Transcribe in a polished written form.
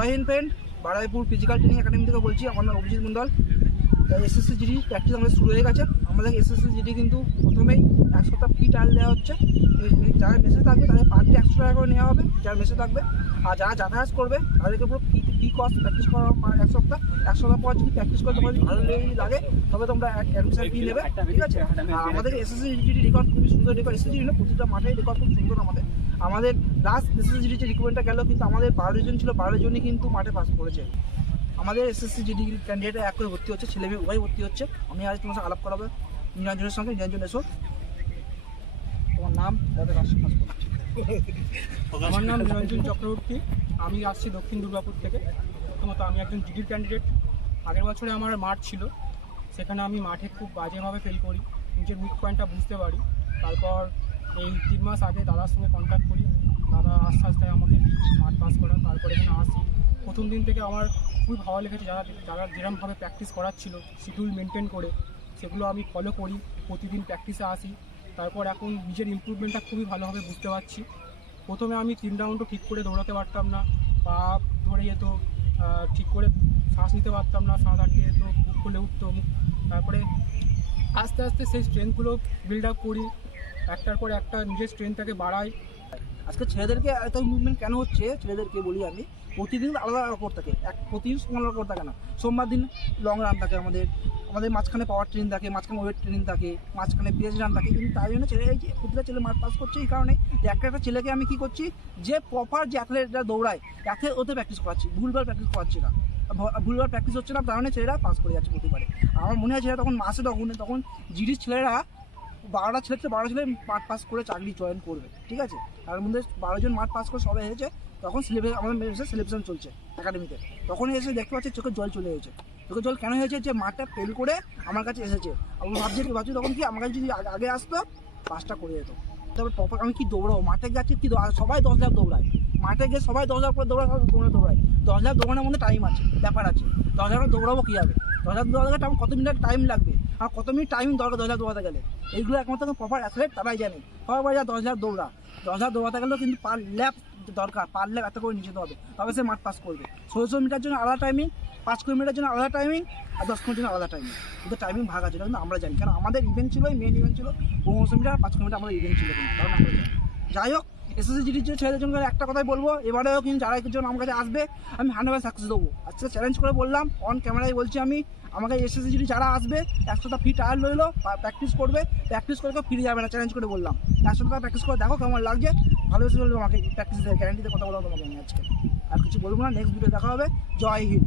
জয় হিন্দ friend, Baruipur physical training academy থেকে বলছি। আমার নাম Abhijit Mondal. SSC GD practice আমাদের শুরু হয়ে গেছে। আমাদের এসএসসি জিডি কিন্তু প্রথমেই 1 সপ্তাহ ফ্রি ট্রায়াল দেওয়া হচ্ছে। যারা মেসে থাকবে তাদের পার ডে 100 টাকা করে নেওয়া হবে যারা মেসে থাকবে। আর যারা যাতায়াত করবে তাদেরকে পুরো ফ্রি কস্ট প্র্যাকটিস করা 1 সপ্তাহ। 1 সপ্তাহ পর যদি প্র্যাকটিস করতে পারি ভালো লাগে তবে তোমরা অ্যাডমিশন ফি নেবে, ঠিক আছে? আর আমাদের এসএসসি জিডি রেকর্ড খুবই সুন্দর রেকর্ড। এসএসসি জিডি প্রতিটা মাঠেই রেকর্ড খুব সুন্দর। আমাদের লাস্ট এসএসসি জিডি যে রিক্রুটমেন্টটা গেল কিন্তু আমাদের 12 জন ছিল, 12 জনই কিন্তু মাঠে পাস করেছে। আমাদের এসএসসি জিডি ক্যান্ডিডেট এক করে ভর্তি হচ্ছে, ছেলে মেয়ে উভয় ভর্তি হচ্ছে। আমি আজ তোমার সাথে আলাপ করাবো নিরঞ্জনের সঙ্গে। নিরঞ্জন, এসো। তোমার নাম? আমার নাম নিরঞ্জন চক্রবর্তী। আমি আসছি দক্ষিণ দুর্গাপুর থেকে। প্রথমত আমি একজন জিডির ক্যান্ডিডেট। আগের বছরে আমার মাঠ ছিল, সেখানে আমি মাঠে খুব বাজেভাবে ফেল করি, নিজের উইক পয়েন্টটা বুঝতে পারি। তারপর এই 3 মাস আগে দাদার সঙ্গে কন্ট্যাক্ট করি, দাদা আস্তে আস্তে আমাকে মাঠ পাস করা। তারপরে এখানে আসি, প্রথম দিন থেকে আমার খুবই ভালো লেগেছে। যারা যেরকমভাবে প্র্যাকটিস করাচ্ছিল শিডিউল মেনটেন করে, সেগুলো আমি ফলো করি, প্রতিদিন প্র্যাকটিসে আসি। তারপর এখন নিজের ইমপ্রুভমেন্টটা খুবই ভালোভাবে বুঝতে পারছি। প্রথমে আমি 3 রাউন্ডও ঠিক করে দৌড়াতে পারতাম না, পা ধরে যেত, ঠিক করে শ্বাস নিতে পারতাম না, শ্বাস আটকে যেত, বুক ফুলে উঠতো। তারপরে আস্তে আস্তে সেই স্ট্রেংথগুলো বিল্ড আপ করি, একটার পর একটা নিজের স্ট্রেংথটাকে বাড়াই। আজকে ছেলেদেরকে এত মুভমেন্ট কেন হচ্ছে ছেলেদেরকে বলি আমি। প্রতিদিন আলাদা করে থাকে, প্রতিদিন আলাদা করে থাকে না। সোমবার দিন লং রান থাকে, আমাদের মাঝখানে পাওয়ার ট্রেনিং থাকে, মাঝখানে ওয়েট ট্রেনিং থাকে, মাঝখানে পিএস রান থাকে। কিন্তু তাই জন্য ছেলে প্রতিটা ছেলে মাঠ পাস করছে এই কারণে যে একটা ছেলেকে আমি কী করছি, যে প্রপার যে অ্যাথলেটরা দৌড়ায় অ্যাথলেট ওতে প্র্যাকটিস করাচ্ছি, ভুলভাল প্র্যাকটিস করাচ্ছি না। ভুলভাল প্র্যাকটিস হচ্ছে না, তার কারণে ছেলেরা পাস করে যাচ্ছে প্রতিবারে। আমার মনে হয় ছেলেরা তখন মাসে তখন জিডির ছেলেরা 12টা ছেলে মাঠ পাস করে চাকরি জয়েন করবে, ঠিক আছে? তার মধ্যে 12 জন মাঠ পাস করে সবাই এসেছে। তখন আমাদের সিলেকশন চলছে একাডেমিতে। তখনই এসে দেখতে পাচ্ছি চোখের জল চলে এসেছে। চোখের জল কেন হয়েছে? যে মাঠটা ফেল করে আমার কাছে এসেছে। আমি ভাবছি তখন কি আমার কাছে যদি আগে আসতো পাসটা করে যেত। তবে প্রপার আমি কি দৌড়াবো মাঠে গেছি, কি সবাই 10 লাখ দৌড়ায় মাঠে গিয়ে, সবাই 10 লাখ করে দৌড়ায়। 10 লাখ দৌড়ানোর মধ্যে টাইম আছে, ব্যাপার আছে। 10 লাখ দৌড়াবো কীভাবে? 10 লাখ দৌড়াতে আমার কত মিনিট টাইম লাগবে, আর কত মিনিট টাইম দরকার 10 লাখ দৌড়াতে গেলে? এইগুলো একমাত্র প্রপার অ্যাথলেট তারাই জানে। সবাই যা 10 লাখ দৌড়া, 10 লাখ দৌড়াতে গেলেও কিন্তু পার ল্যাপ দরকার, পার ল্যাপ এত করে নিয়ে যেতে হবে, তবে সে মাঠ পাস করবে। 1600 মিটার জন্য আলাদা টাইমিং, 5 কিলোমিটার জন্য আলাদা টাইমিং, আর 10 কিলোমিটার জন্য আলাদা টাইমিং। কিন্তু টাইমিং ভাগ আছে, কিন্তু আমরা জানি, কারণ আমাদের ইভেন্ট ছিল, মেন ইভেন্ট ছিল 1500 মিটার, 5 কিলোমিটার আমাদের ইভেন্ট ছিল, কারণ আমরা জানি। যাই হোক, এসএসসি জিডির যে ছেলেদের জন্য একটা কথাই বলবো, এবারেও কিন্তু যারা একজন আমার কাছে আসবে আমি 100% সাকসেস দেবো। আজকে চ্যালেঞ্জ করে বললাম, অন ক্যামেরায় বলছি আমি, আমাকে এসএসসি জিডি যারা আসবে 1 সপ্তাহ ফ্রি ট্রায়াল রইলো, প্র্যাকটিস করবে, প্র্যাকটিস করে ফিরে যাবে না, চ্যালেঞ্জ করে বললাম। 1 সপ্তাহ প্র্যাকটিস করে দেখো কেমন লাগছে, ভালোবেসে বলবে আমাকে প্র্যাকটিস গ্যারান্টিতে কথা বলবো তোমাকে আমি আজকে। আর কিছু বলবো না, নেক্সট ভিডিও দেখা হবে। জয় হিন্দ।